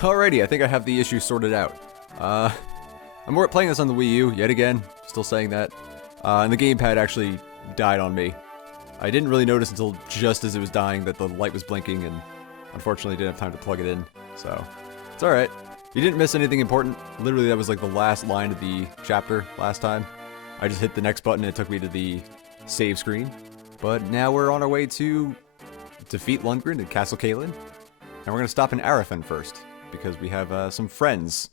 Alrighty, I think I have the issue sorted out. I'm playing this on the Wii U, yet again, still saying that. And the gamepad actually died on me. I didn't really notice until just as it was dying that the light was blinking, and unfortunately didn't have time to plug it in, so it's alright. You didn't miss anything important. Literally, that was like the last line of the chapter last time. I just hit the next button and it took me to the save screen. But now we're on our way to defeat Lundgren at Castle Caelin. And we're going to stop in Arifan first, because we have some friends.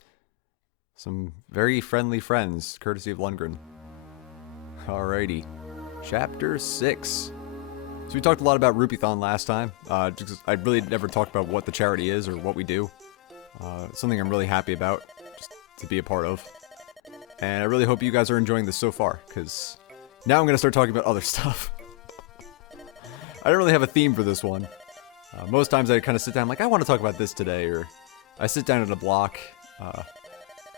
Some very friendly friends, courtesy of Lundgren. Alrighty. Chapter 6. So we talked a lot about Rupeethon last time. Just, I really never talked about what the charity is or what we do. Something I'm really happy about, just to be a part of. And I really hope you guys are enjoying this so far, because now I'm going to start talking about other stuff. I don't really have a theme for this one. Most times I kind of sit down like, I want to talk about this today, or I sit down in a block.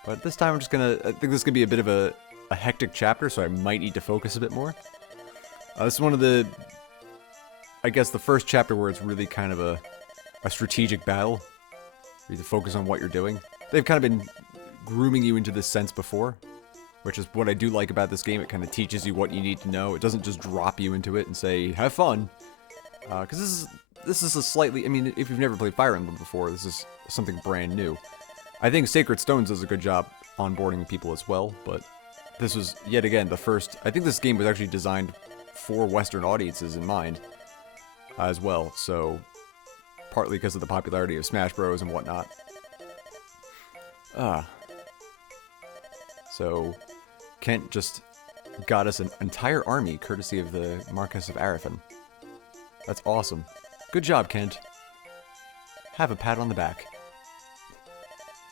But this time I'm just going to, I think this is going to be a bit of a hectic chapter, so I might need to focus a bit more. This is one of the, I guess, the first chapter where it's really kind of a strategic battle. You have to focus on what you're doing. They've kind of been grooming you into this sense before, which is what I do like about this game. It kind of teaches you what you need to know. It doesn't just drop you into it and say, have fun. Because this is a slightly, I mean, if you've never played Fire Emblem before, this is something brand new. I think Sacred Stones does a good job onboarding people as well, but this was, yet again, the first, I think this game was actually designed for Western audiences in mind, as well, so partly because of the popularity of Smash Bros. And whatnot. So, Kent just got us an entire army, courtesy of the Marquess of Arifan. That's awesome. Good job, Kent. Have a pat on the back.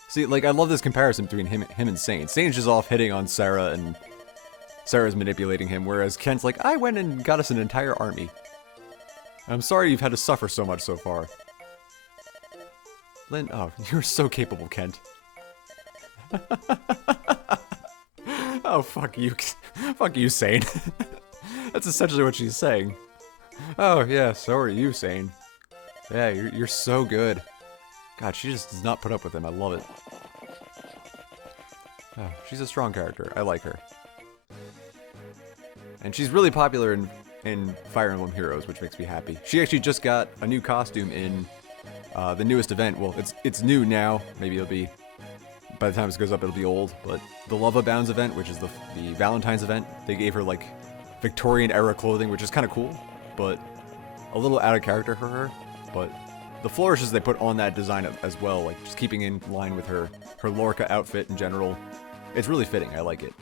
See, like, I love this comparison between him and Sane. Sane's just off hitting on Sarah, and Sarah's manipulating him, whereas Kent's like, I went and got us an entire army. I'm sorry you've had to suffer so much so far. Lynn, oh, you're so capable, Kent. Oh, fuck you. Fuck you, Sane. That's essentially what she's saying. Oh, yeah, so are you, Sane. Yeah, you're so good. God, she just does not put up with him. I love it. Oh, she's a strong character. I like her. And she's really popular in Fire Emblem Heroes, which makes me happy. She actually just got a new costume in the newest event. Well, it's new now. Maybe it'll be, by the time this goes up, it'll be old. But the Love Abounds event, which is the Valentine's event, they gave her, like, Victorian-era clothing, which is kind of cool, but a little out of character for her. But the flourishes they put on that design as well, like, just keeping in line with her Lorca outfit in general, it's really fitting. I like it.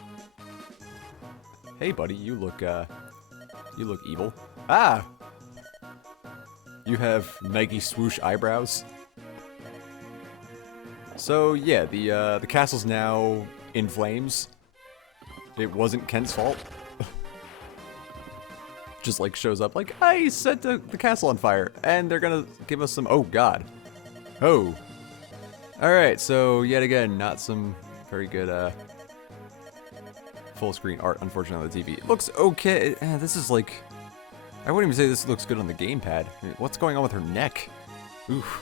Hey, buddy, you look evil. Ah! You have Nike swoosh eyebrows. So, yeah, the castle's now in flames. It wasn't Kent's fault. Just, like, shows up like, I set the castle on fire, and they're gonna give us some, oh, God. Oh. Alright, so, yet again, not some very good, full screen art, unfortunately, on the TV. It looks okay. This is like, I wouldn't even say this looks good on the gamepad. I mean, what's going on with her neck? Oof.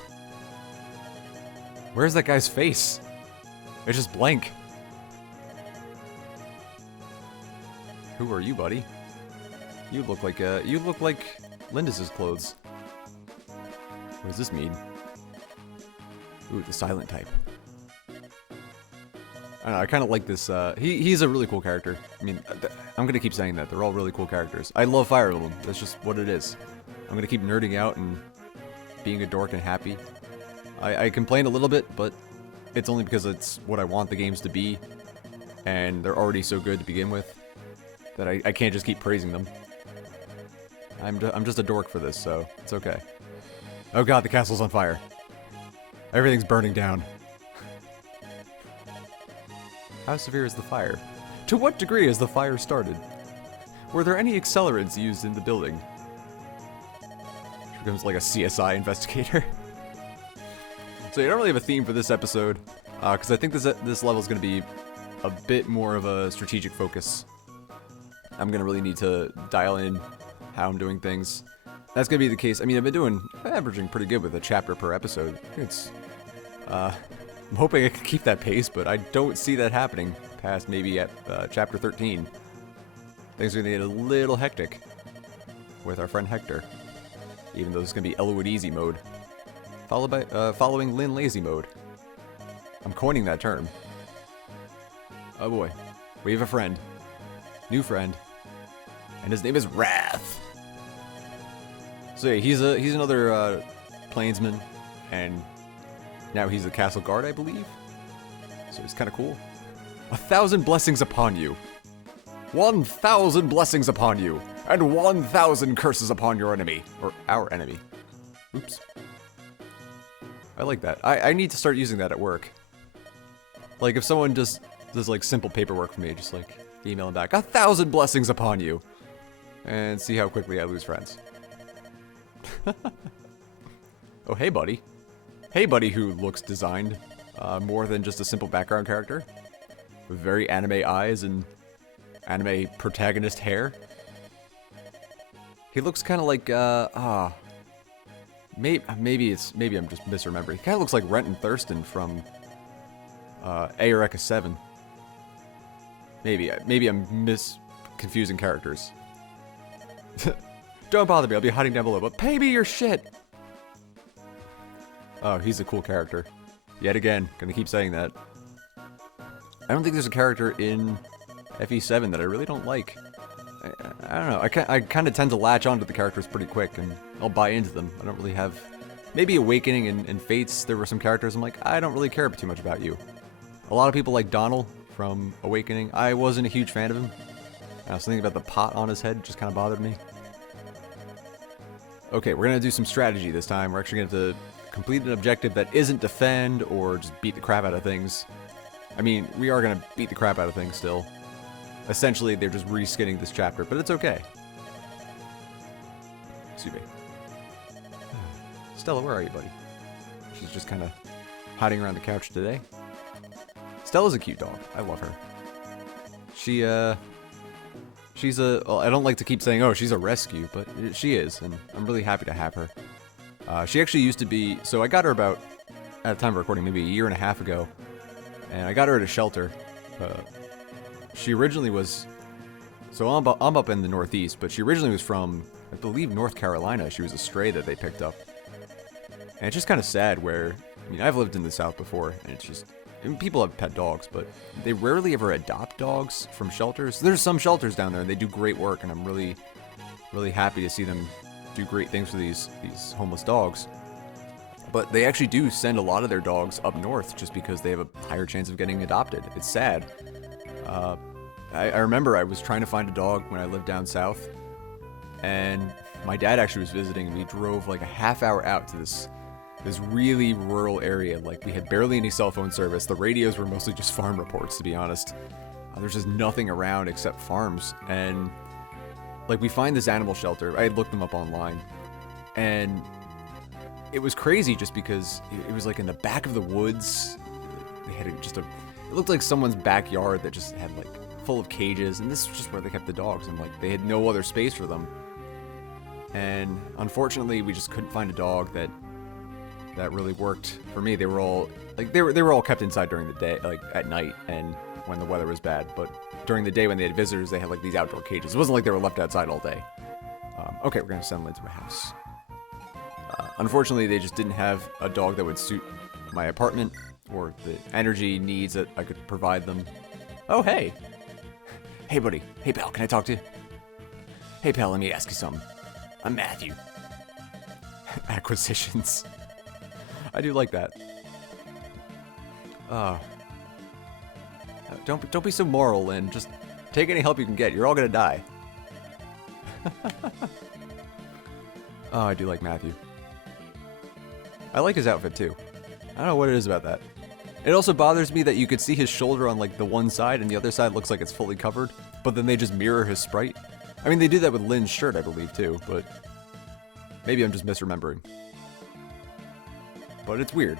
Where's that guy's face? It's just blank. Who are you, buddy? You look like Lindis's clothes. What does this mean? Ooh, the silent type. I don't know, I kind of like this, he's a really cool character. I mean, I'm gonna keep saying that. They're all really cool characters. I love Fire Emblem. That's just what it is. I'm gonna keep nerding out and being a dork and happy. I complain a little bit, but it's only because it's what I want the games to be. And they're already so good to begin with that I can't just keep praising them. I'm just a dork for this, so it's okay. Oh god, the castle's on fire. Everything's burning down. How severe is the fire? To what degree has the fire started? Were there any accelerants used in the building? She becomes like a CSI investigator. So you don't really have a theme for this episode, because I think this level is going to be a bit more of a strategic focus. I'm going to really need to dial in how I'm doing things. That's going to be the case. I mean, I've been averaging pretty good with a chapter per episode. It's I'm hoping I can keep that pace, but I don't see that happening past maybe at chapter 13. Things are gonna get a little hectic with our friend Hector, even though this is gonna be Elwood Easy mode, followed by following Lynn Lazy mode. I'm coining that term. Oh boy, we have a friend, new friend, and his name is Wrath. So yeah, he's another plainsman, and now he's a castle guard, I believe. So it's kind of cool. 1,000 blessings upon you. 1,000 blessings upon you, and 1,000 curses upon your enemy, or our enemy. Oops. I like that. I need to start using that at work. Like if someone just does like simple paperwork for me, just like email them back 1,000 blessings upon you, and see how quickly I lose friends. Oh hey buddy. Hey buddy who looks designed more than just a simple background character with very anime eyes and anime protagonist hair. He looks kind of like maybe I'm just misremembering. He kind of looks like Renton Thurston from Eureka 7. Maybe I'm confusing characters. Don't bother me, I'll be hiding down below, but pay me your shit! Oh, he's a cool character. Yet again, gonna keep saying that. I don't think there's a character in FE7 that I really don't like. I don't know, I kind of tend to latch onto the characters pretty quick, and I'll buy into them. I don't really have... Maybe Awakening and Fates, there were some characters I'm like, I don't really care too much about you. A lot of people like Donald from Awakening. I wasn't a huge fan of him. I was thinking about the pot on his head, just kind of bothered me. Okay, we're gonna do some strategy this time. We're actually gonna have to complete an objective that isn't defend or just beat the crap out of things. I mean, we are gonna beat the crap out of things still. Essentially, they're just reskinning this chapter, but it's okay. Excuse me. Stella, where are you, buddy? She's just kind of hiding around the couch today. Stella's a cute dog. I love her. She's a... Well, I don't like to keep saying, oh, she's a rescue, but she is, and I'm really happy to have her. She actually used to be... So I got her about, at the time of recording, maybe a year and a half ago, and I got her at a shelter. She originally was... So I'm up in the Northeast, but she originally was from, I believe, North Carolina. She was a stray that they picked up. And it's just kind of sad where... I mean, I've lived in the South before, and it's just... I mean, people have pet dogs, but they rarely ever adopt dogs from shelters. There's some shelters down there, and they do great work, and I'm really, really happy to see them do great things for these homeless dogs. But they actually do send a lot of their dogs up north just because they have a higher chance of getting adopted. It's sad. I remember I was trying to find a dog when I lived down south, and my dad actually was visiting, and we drove like a half hour out to this really rural area. Like, we had barely any cell phone service. The radios were mostly just farm reports, to be honest. There's just nothing around except farms. And, like, we find this animal shelter. I had looked them up online. And it was crazy just because it was, like, in the back of the woods. They had it looked like someone's backyard that just had, like, full of cages. And this was just where they kept the dogs. And, like, they had no other space for them. And, unfortunately, we just couldn't find a dog that really worked for me. They were all like they were all kept inside during the day, like at night and when the weather was bad. But during the day when they had visitors, they had like these outdoor cages. It wasn't like they were left outside all day. Okay, we're gonna send them into a house. Unfortunately, they just didn't have a dog that would suit my apartment or the energy needs that I could provide them. Oh hey, hey buddy, hey pal, can I talk to you? Hey pal, let me ask you something. I'm Matthew. Acquisitions. I do like that. Don't be so moral and just take any help you can get. You're all gonna die. Oh, I do like Matthew. I like his outfit too. I don't know what it is about that. It also bothers me that you could see his shoulder on like the one side and the other side looks like it's fully covered, but then they just mirror his sprite. I mean, they did that with Lynn's shirt, I believe, too, but maybe I'm just misremembering. But it's weird.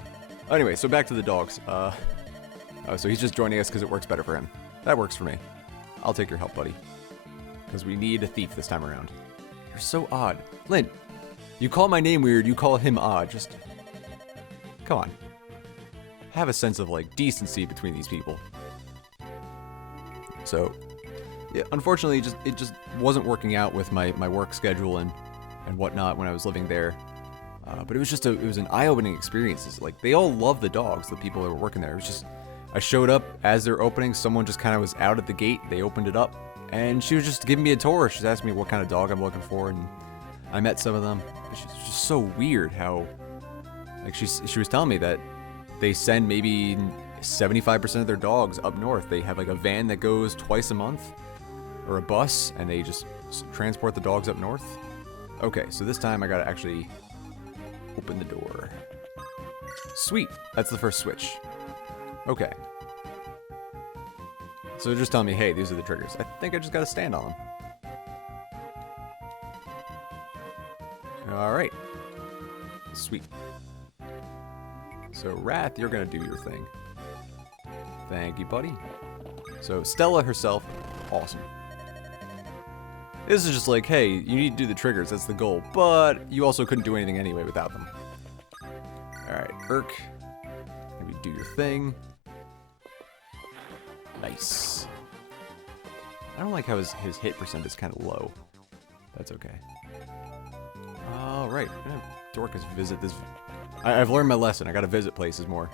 Anyway, so back to the dogs. So he's just joining us because it works better for him. That works for me. I'll take your help, buddy. Because we need a thief this time around. You're so odd. Lynn, you call my name weird, you call him odd. Just... Come on. have a sense of like decency between these people. So, yeah, unfortunately, it just wasn't working out with my work schedule and whatnot when I was living there. But it was an eye-opening experience. It's like they all love the dogs, the people that were working there. It was just, I showed up as they're opening. Someone just kind of was out at the gate. They opened it up, and she was just giving me a tour. She's asking me what kind of dog I'm looking for, and I met some of them. It's just so weird how, like she was telling me that they send maybe 75% of their dogs up north. They have like a van that goes twice a month, or a bus, and they just transport the dogs up north. Okay, so this time I gotta actually open the door. Sweet, that's the first switch. Okay. So they're just telling me, hey, these are the triggers. I think I just gotta stand on them. Alright. Sweet. So Wrath, you're gonna do your thing. Thank you, buddy. So Stella herself, awesome. This is just like, hey, you need to do the triggers, that's the goal. But you also couldn't do anything anyway without them. Alright, Urk. Maybe do your thing. Nice. I don't like how his hit percent is kind of low. That's okay. Alright, I'm gonna have Dorcas visit this. I've learned my lesson. I gotta visit places more.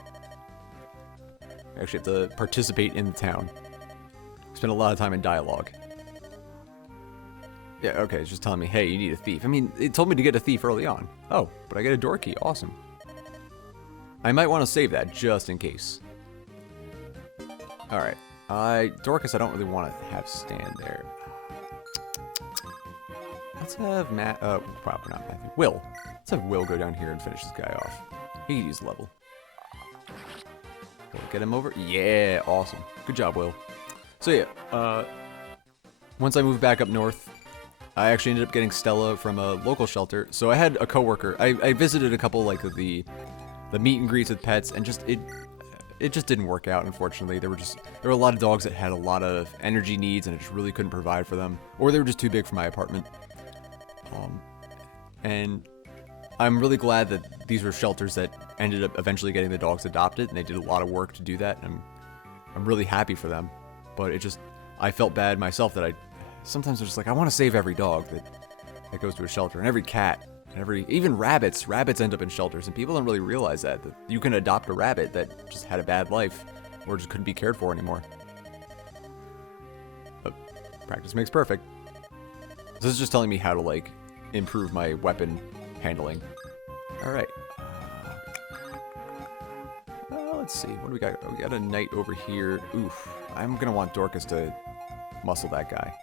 I actually have to participate in the town. Spend a lot of time in dialogue. Yeah, okay, it's just telling me, hey, you need a thief. I mean, it told me to get a thief early on. Oh, but I get a door key. Awesome. I might want to save that just in case. Alright. Dorcas, I don't really want to have stand there. Let's have probably not Matthew. Will. Let's have Will go down here and finish this guy off. He can use level. We'll get him over. Yeah, awesome. Good job, Will. So yeah, once I moved back up north, I actually ended up getting Stella from a local shelter. So I had a coworker. I visited a couple like the meet and greets with pets, and it just didn't work out. Unfortunately, there were a lot of dogs that had a lot of energy needs, and I just really couldn't provide for them, or they were just too big for my apartment. And I'm really glad that these were shelters that ended up eventually getting the dogs adopted, and they did a lot of work to do that. And I'm really happy for them. But I felt bad myself that sometimes I'm just like, I want to save every dog that goes to a shelter, and every cat, and even rabbits. Rabbits end up in shelters, and people don't really realize that you can adopt a rabbit that just had a bad life, or just couldn't be cared for anymore. But practice makes perfect. This is just telling me how to, like, improve my weapon handling. Alright. Let's see. What do we got? Oh, we got a knight over here. Oof. I'm going to want Dorcas to muscle that guy.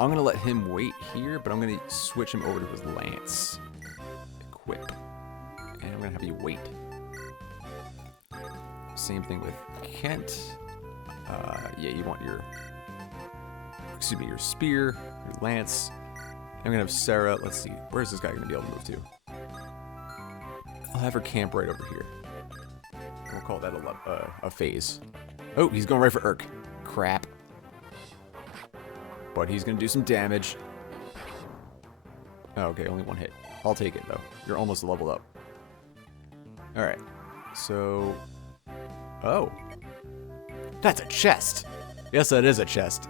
I'm going to let him wait here, but I'm going to switch him over to his lance. Equip. And I'm going to have you wait. Same thing with Kent. Yeah, you want your spear, your lance. I'm going to have Sarah. Let's see. Where's this guy going to be able to move to? I'll have her camp right over here. We'll call that a phase. Oh, he's going right for Urk. Crap. But he's going to do some damage. Oh, okay, only one hit. I'll take it, though. You're almost leveled up. Alright. So... Oh. That's a chest! Yes, that is a chest.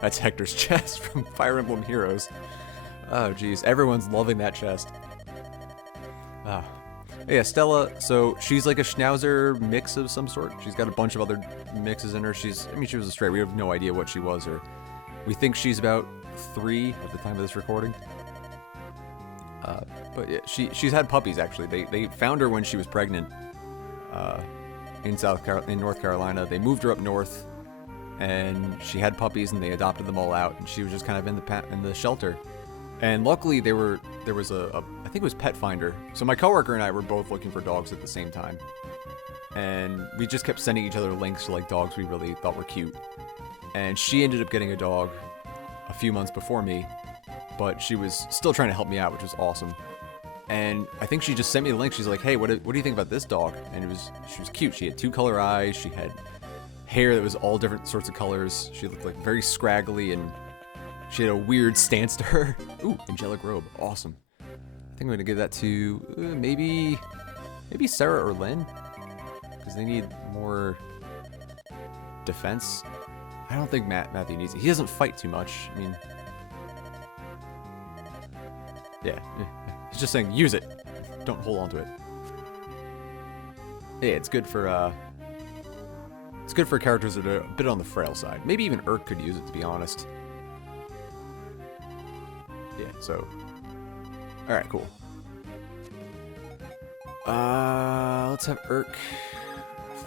That's Hector's chest from Fire Emblem Heroes. Oh, geez. Everyone's loving that chest. Ah. Yeah, Stella, so she's like a Schnauzer mix of some sort. She's got a bunch of other mixes in her. She was a stray. We have no idea what she was, or we think she's about 3 at the time of this recording. But yeah, she's had puppies, actually. They found her when she was pregnant in North Carolina. They moved her up north, and she had puppies, and they adopted them all out, and she was just kind of in the shelter. And luckily, there was I think it was Pet Finder. So my coworker and I were both looking for dogs at the same time. And we just kept sending each other links to like dogs we really thought were cute. And she ended up getting a dog a few months before me, but she was still trying to help me out, which was awesome. And I think she just sent me the link. She's like, hey, what do you think about this dog? And she was cute. She had 2 color eyes. She had hair that was all different sorts of colors. She looked like very scraggly, and she had a weird stance to her. Ooh, angelic robe. Awesome. I think I'm going to give that to maybe Sarah or Lynn. Because they need more defense. I don't think Matthew needs it. He doesn't fight too much. I mean, yeah, he's just saying use it. Don't hold on to it. Yeah, it's good for characters that are a bit on the frail side. Maybe even Urk could use it, to be honest. Yeah, so all right, cool. Let's have Urk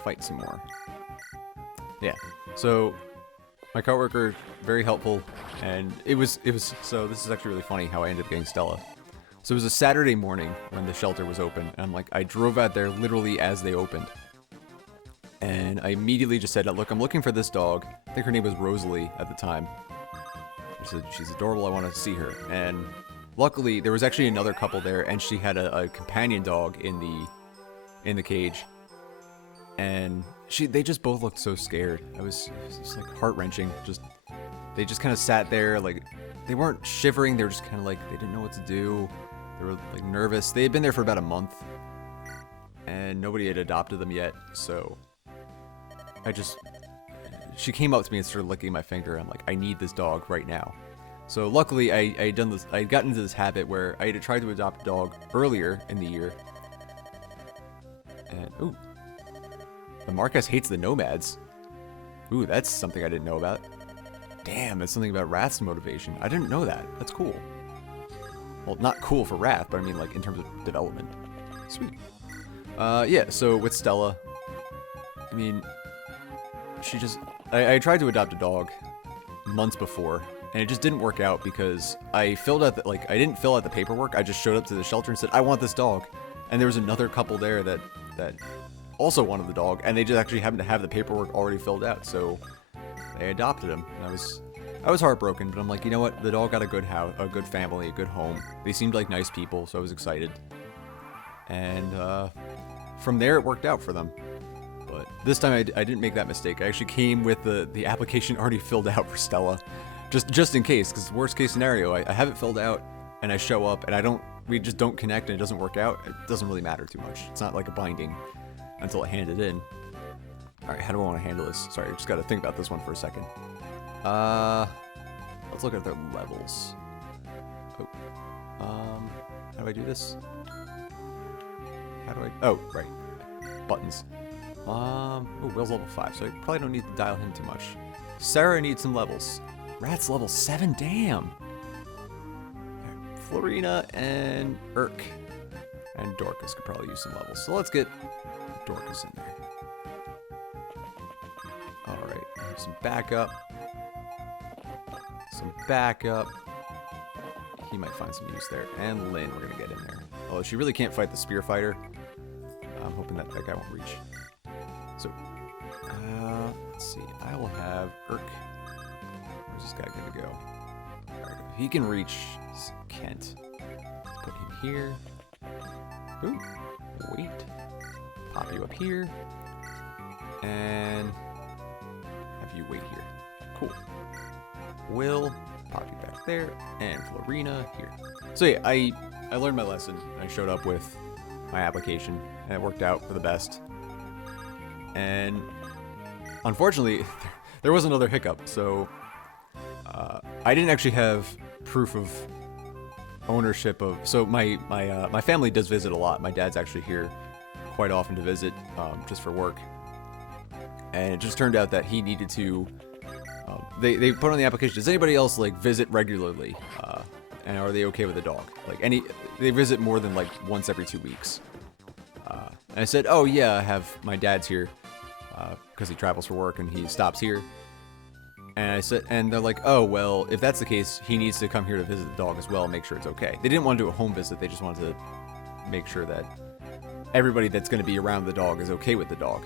fight some more. Yeah, so my coworker, very helpful, and it was, so this is actually really funny how I ended up getting Stella. So it was a Saturday morning when the shelter was open, and I'm like, I drove out there literally as they opened. And I immediately just said, look, I'm looking for this dog. I think her name was Rosalie at the time. I said, she's adorable, I want to see her. And luckily, there was actually another couple there, and she had a companion dog in the cage. And they just both looked so scared. It was like heart-wrenching. They just kind of sat there, like, they weren't shivering, they were just kind of like, they didn't know what to do. They were like nervous. They had been there for about a month, and nobody had adopted them yet, so she came up to me and started licking my finger. I'm like, I need this dog right now. So luckily, I'd gotten into this habit where I had tried to adopt a dog earlier in the year. And, ooh, the Marquez hates the nomads. Ooh, that's something I didn't know about. Damn, that's something about Wrath's motivation. I didn't know that. That's cool. Well, not cool for Wrath, but I mean, like, in terms of development. Sweet. Yeah, so with Stella, I mean, I tried to adopt a dog months before, and it just didn't work out because I filled out I didn't fill out the paperwork. I just showed up to the shelter and said, I want this dog. And there was another couple there that also wanted the dog, and they just actually happened to have the paperwork already filled out, so they adopted him. And I was heartbroken, but I'm like, you know what? The dog got a good house, a good family, a good home. They seemed like nice people, so I was excited. And from there, it worked out for them. But this time, I didn't make that mistake. I actually came with the application already filled out for Stella, just in case. Because worst case scenario, I have it filled out, and I show up, and we just don't connect, and it doesn't work out. It doesn't really matter too much. It's not like a binding until I hand it in. All right, how do I want to handle this? Sorry, I just got to think about this one for a second. Let's look at their levels. Oh, how do I do this? Oh, right, buttons. Oh, Will's level 5, so I probably don't need to dial him too much. Sarah needs some levels. Rat's level 7, damn. Florina and Urk and Dorcas could probably use some levels. So let's get Dorcas in there. Alright, some backup. Some backup. He might find some use there. And Lynn, we're going to get in there. Although she really can't fight the spear fighter. I'm hoping that guy won't reach. So, let's see. I will have Urk. Where's this guy going to go? There we go. He can reach Kent. Let's put him here. Ooh, wait. Pop you up here. And have you wait here. Cool. Will, pop you back there. And Florina here. So yeah, I learned my lesson. I showed up with my application, and it worked out for the best. And unfortunately, there was another hiccup. So I didn't actually have proof of ownership of. So my family does visit a lot. My dad's actually here quite often to visit, just for work. And it just turned out that he needed to. They put on the application. Does anybody else like visit regularly? And are they okay with the dog? They visit more than like once every 2 weeks. And I said, oh yeah, I have my dad's here because he travels for work and he stops here. And I said, and they're like, oh well, if that's the case, he needs to come here to visit the dog as well, and make sure it's okay. They didn't want to do a home visit. They just wanted to make sure that everybody that's going to be around the dog is okay with the dog.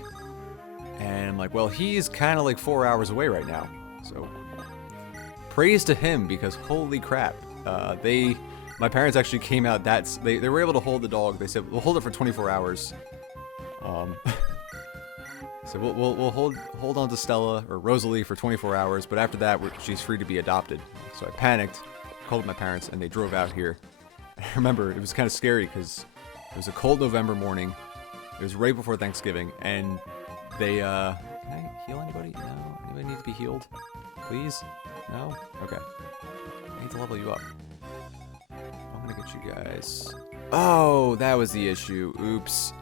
And I'm like, well, he's kind of like 4 hours away right now. So praise to him, because holy crap, my parents actually came out. They were able to hold the dog. They said we'll hold it for 24 hours. So we'll hold on to Stella or Rosalie for 24 hours, but after that she's free to be adopted. So I panicked, called my parents, and they drove out here. I remember it was kind of scary because it was a cold November morning. It was right before Thanksgiving, and They, can I heal anybody? No? Anybody need to be healed? Please? No? Okay. I need to level you up. I'm gonna get you guys. Oh, that was the issue. Oops.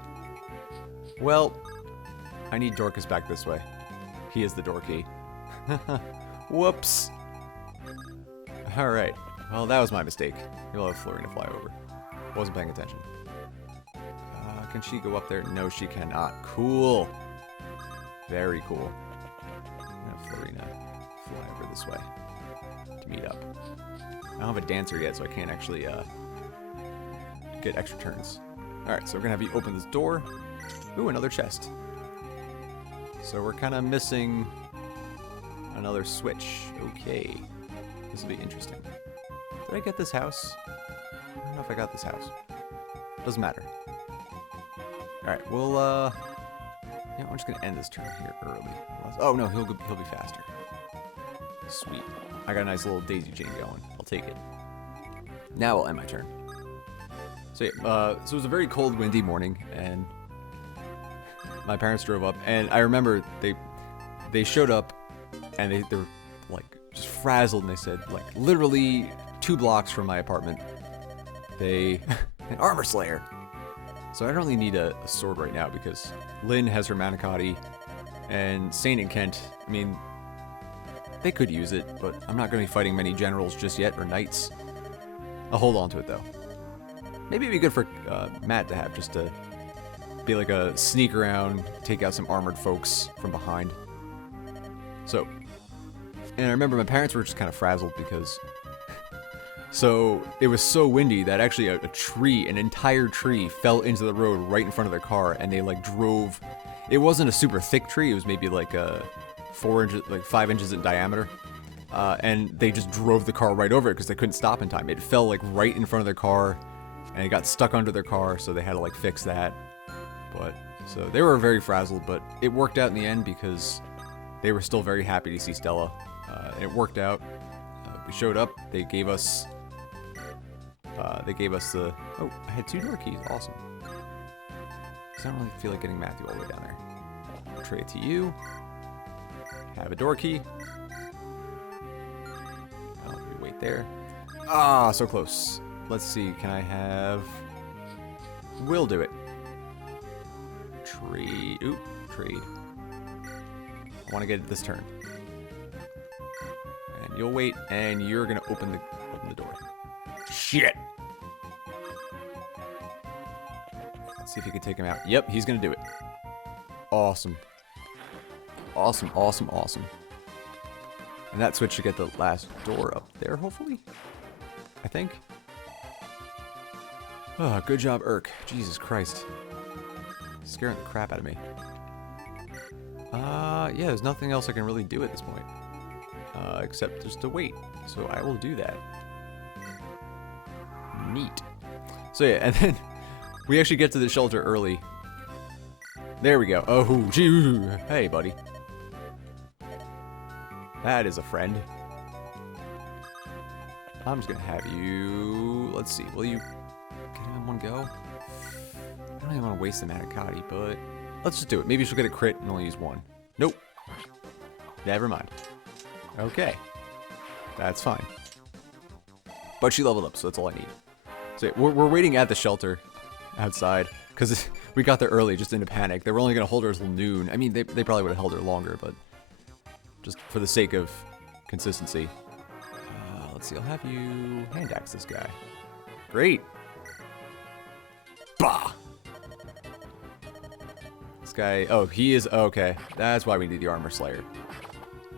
Well, I need Dorcas back this way. He is the door key. Whoops. Alright. Well, that was my mistake. You'll have Florina fly over. Wasn't paying attention. Can she go up there? No, she cannot. Cool. Very cool. I'm gonna have Florina fly over this way to meet up. I don't have a dancer yet, so I can't actually get extra turns. Alright, so we're gonna have you open this door. Ooh, another chest. So we're kind of missing another switch. Okay. This will be interesting. Did I get this house? I don't know if I got this house. Doesn't matter. Alright, we'll, yeah, I'm just gonna end this turn here early. Oh, no, he'll be faster. Sweet. I got a nice little daisy chain going. I'll take it. Now I'll end my turn. So, yeah, so it was a very cold, windy morning, and my parents drove up, and I remember they showed up, and they were, like, just frazzled, and they said, like, literally 2 blocks from my apartment, an armor slayer. So I don't really need a sword right now, because Lynn has her manicotti, and Saint and Kent, I mean, they could use it, but I'm not going to be fighting many generals just yet, or knights. I'll hold on to it, though. Maybe it'd be good for Matt to have, just to be like a sneak around, take out some armored folks from behind. So, and I remember my parents were just kind of frazzled because, so it was so windy that actually a tree, an entire tree, fell into the road right in front of their car, and they like drove. It wasn't a super thick tree; it was maybe like 4 inches, like 5 inches in diameter, and they just drove the car right over it because they couldn't stop in time. It fell like right in front of their car, and it got stuck under their car, so they had to like fix that. But so they were very frazzled, but it worked out in the end because they were still very happy to see Stella. It worked out. We showed up. They gave us the. Oh, I had 2 door keys. Awesome. Because I don't really feel like getting Matthew all the way down there. I'll trade it to you. Have a door key. I'll wait there. Ah, so close. Let's see. Can I have? We'll do it. Trade. Oop. Trade. I want to get it this turn. And you'll wait, and you're gonna open the door. Shit. Let's see if you can take him out. Yep, he's gonna do it. Awesome. Awesome, awesome, awesome. And that switch should get the last door up there, hopefully? I think. Oh, good job, Urk. Jesus Christ. Scaring the crap out of me. Yeah, there's nothing else I can really do at this point. Except just to wait. So I will do that. Neat. So yeah, and then we actually get to the shelter early. There we go. Oh, gee. Hey, buddy. That is a friend. I'm just gonna have you. Let's see. Will you get him in one go? I don't even want to waste the manicotti, but let's just do it. Maybe she'll get a crit and only use 1. Nope. Never mind. Okay. That's fine. But she leveled up, so that's all I need. So yeah, we're waiting at the shelter outside because we got there early just in a panic. They were only going to hold her until noon. I mean, they probably would have held her longer, but just for the sake of consistency. Let's see. I'll have you hand axe this guy. Great. Bah! This guy... Oh, he is... Okay. That's why we need the armor slayer.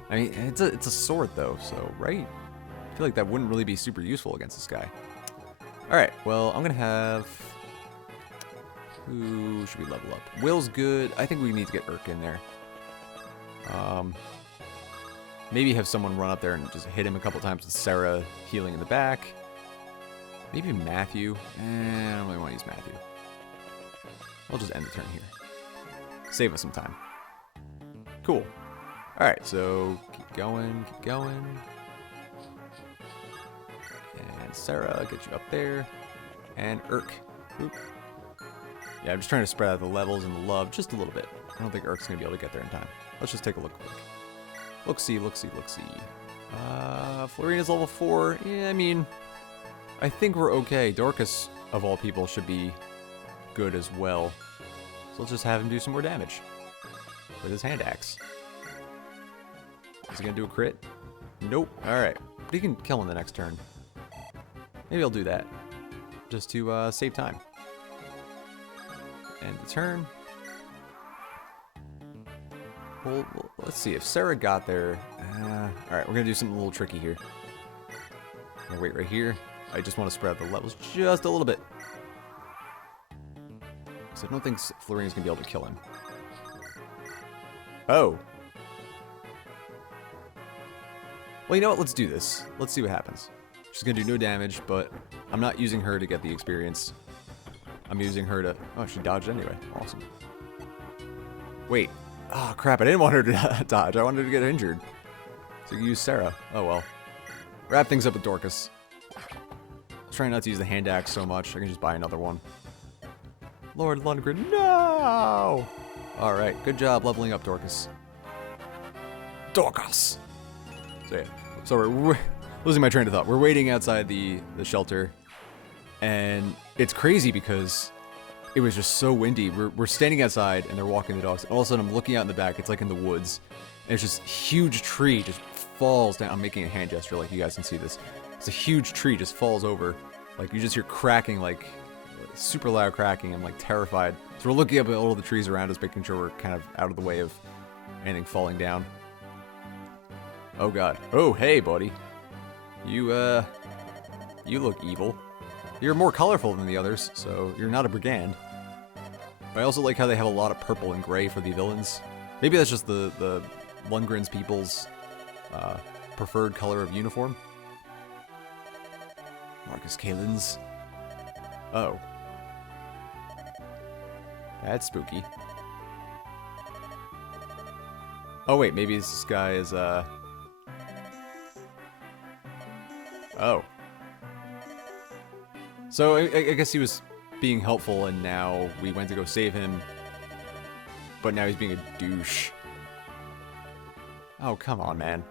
I mean, it's a sword, though, so, right? I feel like that wouldn't really be super useful against this guy. Alright, well, I'm gonna have... Who should we level up? Will's good. I think we need to get Urk in there. Maybe have someone run up there and just hit him a couple times with Sarah healing in the back. Maybe Matthew. I don't really want to use Matthew. We'll just end the turn here. Save us some time. Cool. Alright, so keep going, keep going. And Sarah, get you up there. And Urk. Oop. Yeah, I'm just trying to spread out the levels and the love just a little bit. I don't think Urk's gonna be able to get there in time. Let's just take a look quick. Look-see, look-see, look-see. Florina's level 4. Yeah, I mean, I think we're okay. Dorcas, of all people, should be good as well. So let's just have him do some more damage with his hand axe. Is he gonna do a crit? Nope. Alright. But he can kill him the next turn. Maybe I'll do that. Just to save time. End the turn. Well, let's see. If Sarah got there... Alright, we're gonna do something a little tricky here. I'm gonna wait right here. I just want to spread out the levels just a little bit. Because I don't think Florina's gonna be able to kill him. Oh. Well, you know what? Let's do this. Let's see what happens. She's gonna do no damage, but I'm not using her to get the experience. I'm using her to... Oh, she dodged anyway. Awesome. Wait. Oh, crap. I didn't want her to dodge. I wanted her to get injured. So you use Sarah. Oh, well. Wrap things up with Dorcas. Trying not to use the hand axe so much. I can just buy another one. Lord Lundgren, no! Alright, good job leveling up Dorcas. Dorcas! So yeah, so we're losing my train of thought. We're waiting outside the shelter, and it's crazy because it was just so windy. We're standing outside, and they're walking the dogs, and all of a sudden I'm looking out in the back, it's like in the woods, and it's just a huge tree just falls down. I'm making a hand gesture like you guys can see this. It's a huge tree just falls over. Like, you just hear cracking, like, super loud cracking. I'm, like, terrified. So we're looking up at all the trees around us, making sure we're kind of out of the way of anything falling down. Oh, God. Oh, hey, buddy. You look evil. You're more colorful than the others, so you're not a brigand. But I also like how they have a lot of purple and gray for the villains. Maybe that's just the Lundgren's people's preferred color of uniform. Marcus Kalen's. Oh. That's spooky. Oh wait, maybe this guy is, Oh. So, I guess he was being helpful, and now we went to go save him. But now he's being a douche. Oh, come on, man.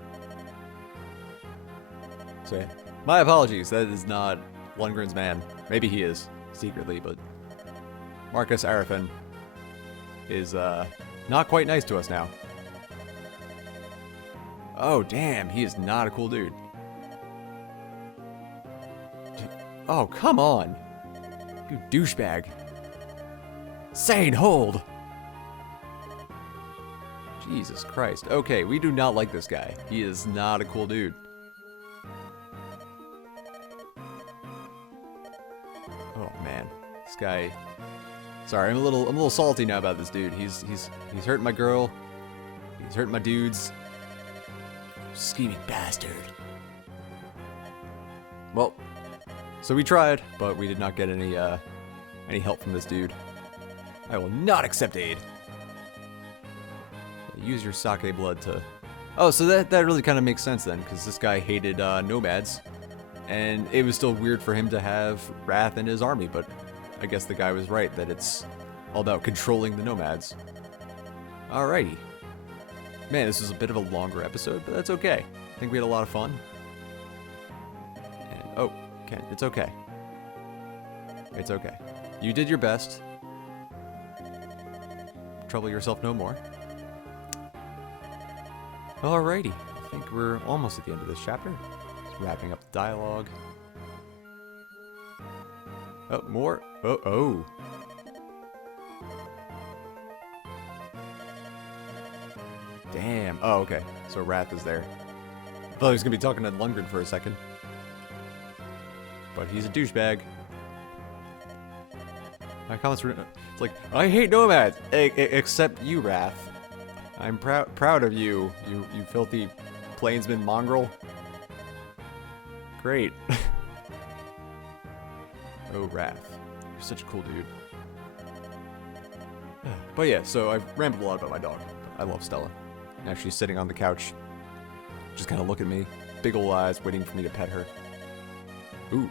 So, yeah. My apologies, that is not Lundgren's man. Maybe he is, secretly, but... Marcus Arafin is, not quite nice to us now. Oh, damn, he is not a cool dude. Oh, come on! You douchebag. Sane, hold! Jesus Christ. Okay, we do not like this guy. He is not a cool dude. Oh man, this guy. Sorry, I'm a little salty now about this dude. He's hurting my girl. He's hurting my dudes. Scheming bastard. Well, so we tried, but we did not get any help from this dude. I will not accept aid. Use your sake blood to... Oh, so that really kind of makes sense then, because this guy hated nomads, and it was still weird for him to have Wrath in his army, but I guess the guy was right, that it's all about controlling the nomads. Alrighty. Man, this was a bit of a longer episode, but that's okay. I think we had a lot of fun. And, oh, okay, it's okay. It's okay. You did your best. Trouble yourself no more. Alrighty, I think we're almost at the end of this chapter. Just wrapping up the dialogue. Oh, more? Oh. Damn. Oh, okay. So Wrath is there. I thought he was going to be talking to Lundgren for a second. But he's a douchebag. My comments were... It's like, I hate nomads! Except you, Wrath. I'm proud of you, you filthy plainsman mongrel. Great. Oh, Wrath. You're such a cool dude. But yeah, so I've rambled a lot about my dog. I love Stella. Now she's sitting on the couch, just kind of looking at me, big ol' eyes, waiting for me to pet her. Ooh.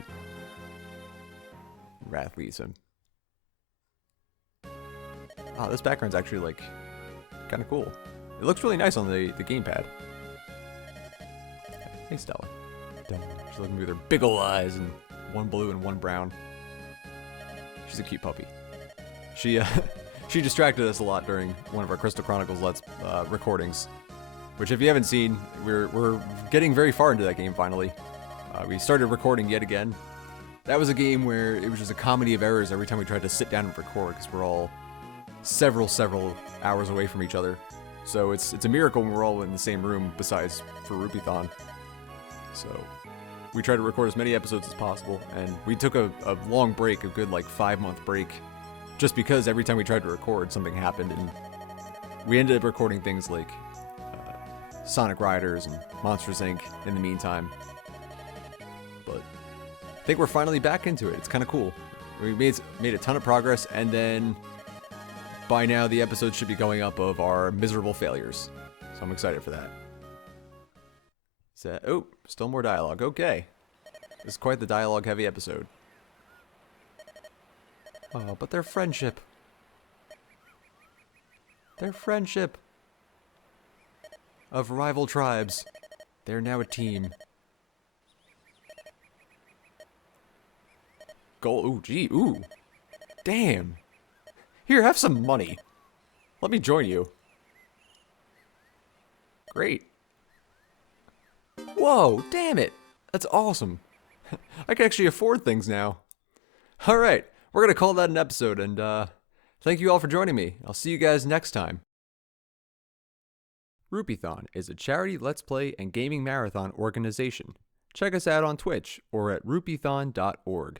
Wrath leaves him. Oh, this background's actually, like, kind of cool. It looks really nice on the gamepad. Hey, Stella. She's looking with her big ol' eyes and one blue and one brown. She's a cute puppy. She she distracted us a lot during one of our Crystal Chronicles recordings, which if you haven't seen, we're getting very far into that game finally. We started recording yet again. That was a game where it was just a comedy of errors every time we tried to sit down and record because we're all several hours away from each other. So it's a miracle when we're all in the same room besides for Rupeethon. So we tried to record as many episodes as possible, and we took a long break, a good like 5-month break, just because every time we tried to record something happened, and we ended up recording things like Sonic Riders and Monsters Inc. in the meantime. But I think we're finally back into it. It's kind of cool. We made a ton of progress, and then by now the episode should be going up of our miserable failures. So I'm excited for that. Oh, still more dialogue. Okay. This is quite the dialogue-heavy episode. Oh, but their friendship. Their friendship of rival tribes. They're now a team. Gold. Ooh, gee. Ooh. Damn. Here, have some money. Let me join you. Great. Whoa, damn it. That's awesome. I can actually afford things now. Alright, we're going to call that an episode, and thank you all for joining me. I'll see you guys next time. Rupeethon is a charity Let's Play and gaming marathon organization. Check us out on Twitch or at rupeethon.org.